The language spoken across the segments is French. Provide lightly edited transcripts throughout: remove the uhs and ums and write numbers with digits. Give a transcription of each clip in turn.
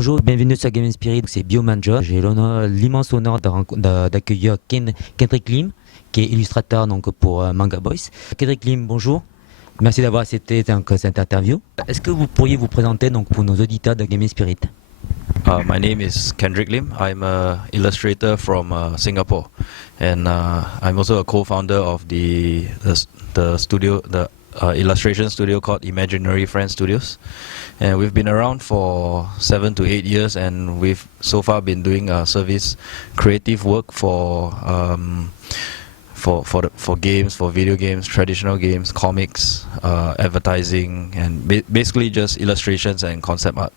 Bonjour, bienvenue sur Game Spirit, c'est Biomanja. J'ai l'immense honneur d'accueillir Kendrick Lim, qui est illustrateur donc, pour Manga Boys. Kendrick Lim, bonjour. Merci d'avoir accepté cette interview. Est-ce que vous pourriez vous présenter donc, pour nos auditeurs de Game Spirit? My name is Kendrick Lim. I'm an illustrator from Singapore, and I'm also a co-founder of the illustration studio called Imaginary Friends Studios, and we've been around for 7 to 8 years, and we've so far been doing service creative work for games, for video games, traditional games, comics, advertising, and basically just illustrations and concept art.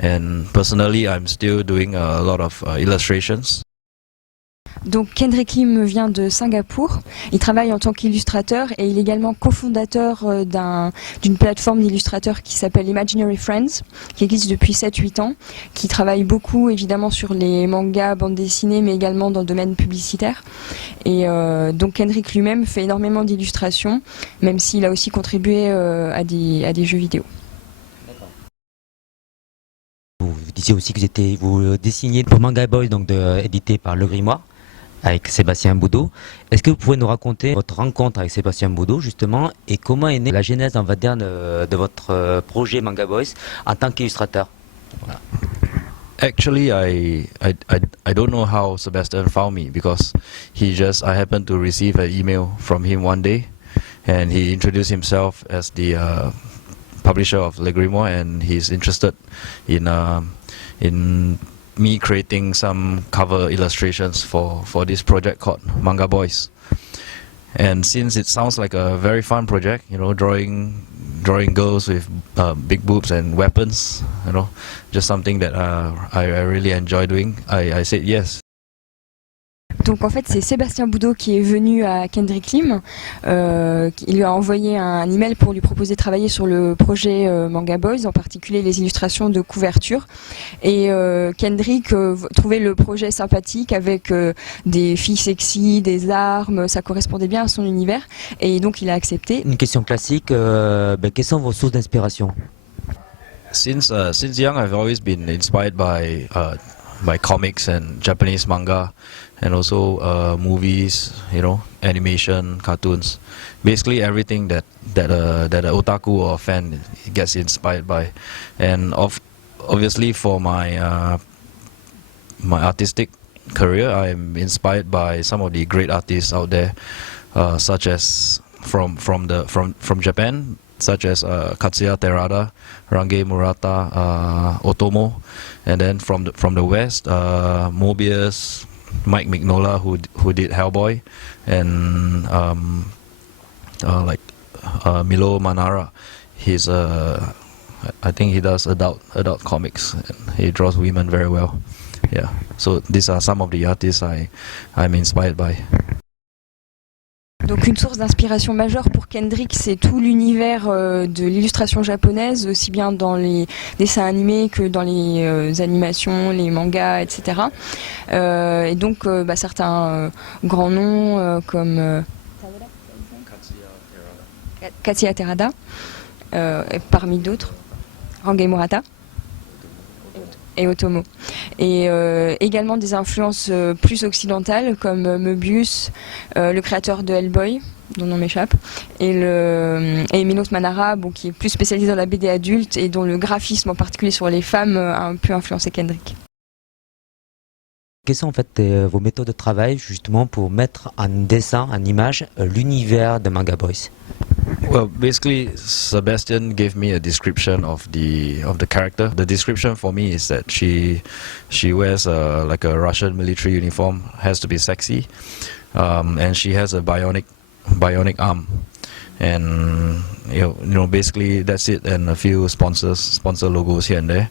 And personally, I'm still doing a lot of illustrations. Donc Kendrick Lim vient de Singapour, il travaille en tant qu'illustrateur et il est également cofondateur d'une plateforme d'illustrateurs qui s'appelle Imaginary Friends, qui existe depuis 7-8 ans, qui travaille beaucoup évidemment sur les mangas, bandes dessinées, mais également dans le domaine publicitaire. Et donc Kendrick lui-même fait énormément d'illustrations, même s'il a aussi contribué à des jeux vidéo. Vous disiez aussi que vous dessiniez pour Manga Boys, donc édité par Le Grimoire, avec Sébastien Boudot. Est-ce que vous pouvez nous raconter votre rencontre avec Sébastien Boudot, justement, et comment est née la genèse, on va dire, de votre projet Manga Boys en tant qu'illustrateur? Voilà. Actually, I don't know how Sebastian found me, because I happened to receive an email from him one day, and he introduced himself as the publisher of Le Grimoire, and he's interested in me creating some cover illustrations for this project called Manga Boys. And since it sounds like a very fun project, you know, drawing girls with big boobs and weapons, you know, just something that I really enjoy doing, I said yes. Donc en fait c'est Sébastien Boudot qui est venu à Kendrick Lim, il lui a envoyé un email pour lui proposer de travailler sur le projet Manga Boys, en particulier les illustrations de couverture. Et Kendrick trouvait le projet sympathique avec des filles sexy, des armes, ça correspondait bien à son univers et donc il a accepté. Une question classique, quelles sont vos sources d'inspiration? Since young, I've always been inspired by comics and Japanese manga, and also movies, you know, animation, cartoons, basically everything that an otaku or a fan gets inspired by. And obviously for my artistic career, I'm inspired by some of the great artists out there, such as from Japan, such as Katsuya Terada, Range Murata, Otomo, and then from the West, Mobius, Mike Mignola, who did Hellboy, and Milo Manara. He's I think he does adult comics. And he draws women very well. Yeah. So these are some of the artists I'm inspired by. Donc une source d'inspiration majeure pour Kendrick, c'est tout l'univers de l'illustration japonaise, aussi bien dans les dessins animés que dans les animations, les mangas, etc. Et donc certains grands noms comme Katsuya Terada, parmi d'autres, Range Murata et Otomo. Et également des influences plus occidentales comme Mobius, le créateur de Hellboy, dont le nom m'échappe, et Milos Manara, qui est plus spécialisé dans la BD adulte et dont le graphisme en particulier sur les femmes a un peu influencé Kendrick. Quelles sont en fait vos méthodes de travail justement pour mettre en dessin, en image, l'univers de Manga Boys? Well, basically, Sebastian gave me a description of the character. The description for me is that she wears like a Russian military uniform, has to be sexy, and she has a bionic arm, and you know basically that's it, and a few sponsor logos here and there.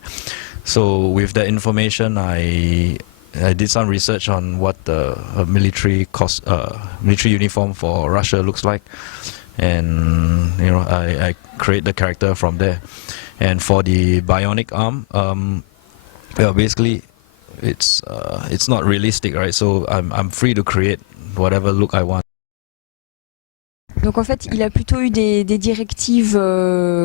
So with that information, I did some research on what the military uniform for Russia looks like, and you know I create the character from there. And for the bionic arm, well, basically it's not realistic, right? So I'm free to create whatever look I want. Donc en fait, il a plutôt eu des directives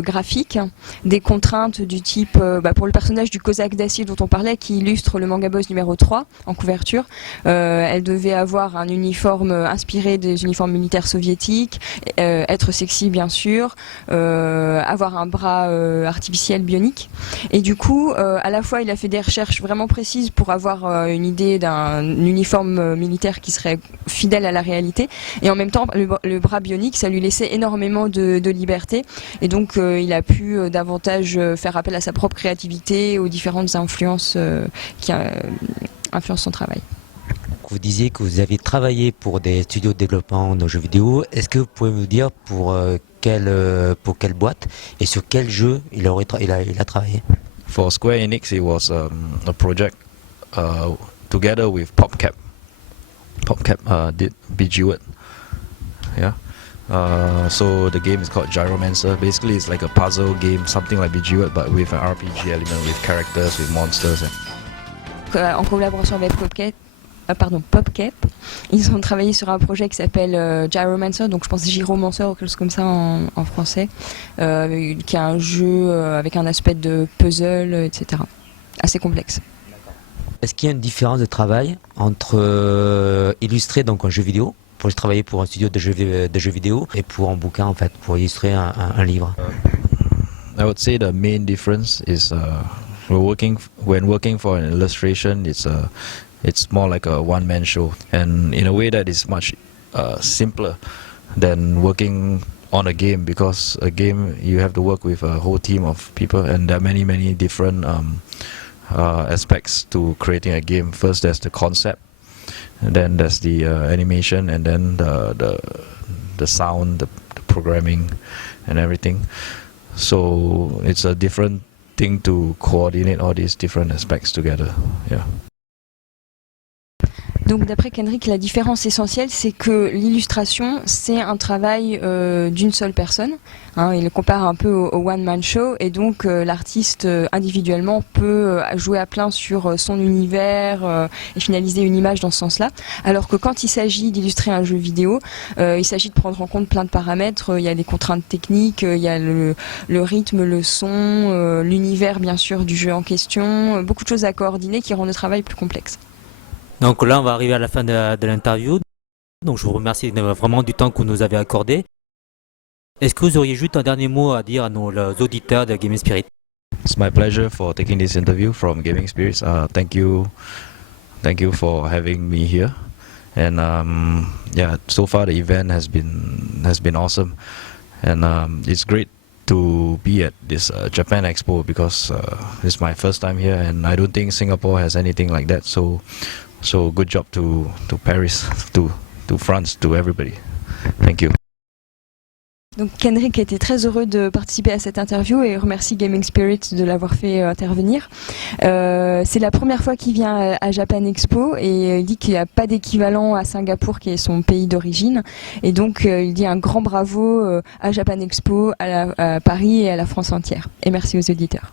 graphiques, des contraintes du type, pour le personnage du Cosaque d'acier dont on parlait, qui illustre le Manga Boss numéro 3 en couverture, elle devait avoir un uniforme inspiré des uniformes militaires soviétiques, être sexy bien sûr, avoir un bras artificiel bionique. Et du coup, à la fois il a fait des recherches vraiment précises pour avoir une idée d'un uniforme militaire qui serait fidèle à la réalité, et en même temps le bras bionique, ça lui laissait énormément de liberté, et donc il a pu davantage faire appel à sa propre créativité, aux différentes influences qui influencent son travail. Vous disiez que vous avez travaillé pour des studios de développement de jeux vidéo. Est-ce que vous pouvez me dire pour quelle boîte et sur quel jeu il a travaillé? For Square Enix, it was a project together with PopCap. PopCap did Bejeweled. Yeah. So the game is called Gyromancer. Basically, it's like a puzzle game, something like Bejeweled, but with an RPG element, with characters, with monsters. En collaboration avec PopCap, ils ont travaillé sur un projet qui s'appelle Gyromancer, donc je pense Gyromancer ou quelque chose comme ça en français, qui est un jeu avec un aspect de puzzle, etc. Assez complexe. Est-ce qu'il y a une différence de travail entre illustrer donc un jeu vidéo, pour travailler pour un studio de jeux vidéo, et pour un bouquin en fait, pour illustrer un livre? I would say the main difference is when working for an illustration, it's more like a one-man show, and in a way that is much simpler than working on a game, because a game you have to work with a whole team of people, and there are many different aspects to creating a game. First, there's the concept, and then there's the animation, and then the sound, the programming, and everything. So it's a different thing to coordinate all these different aspects together. Yeah. Donc d'après Kendrick, la différence essentielle, c'est que l'illustration, c'est un travail d'une seule personne. Il le compare un peu au one-man show, et donc l'artiste individuellement peut jouer à plein sur son univers et finaliser une image dans ce sens-là. Alors que quand il s'agit d'illustrer un jeu vidéo, il s'agit de prendre en compte plein de paramètres. Il y a des contraintes techniques, il y a le rythme, le son, l'univers bien sûr du jeu en question, beaucoup de choses à coordonner qui rendent le travail plus complexe. Donc là, on va arriver à la fin de l'interview. Donc je vous remercie vraiment du temps que vous nous avez accordé. Est-ce que vous auriez juste un dernier mot à dire à nos auditeurs de Gaming Spirit? It's my pleasure for taking this interview from Gaming Spirits. Thank you for having me here. And yeah, so far the event has been awesome, and it's great to be at this Japan Expo, because it's my first time here, and I don't think Singapore has anything like that. So good job to Paris, to France, to everybody. Thank you. Donc Kendrick était très heureux de participer à cette interview et remercie Gaming Spirit de l'avoir fait intervenir. C'est la première fois qu'il vient à Japan Expo, et il dit qu'il n'y a pas d'équivalent à Singapour, qui est son pays d'origine. Et donc il dit un grand bravo à Japan Expo, à Paris et à la France entière. Et merci aux auditeurs.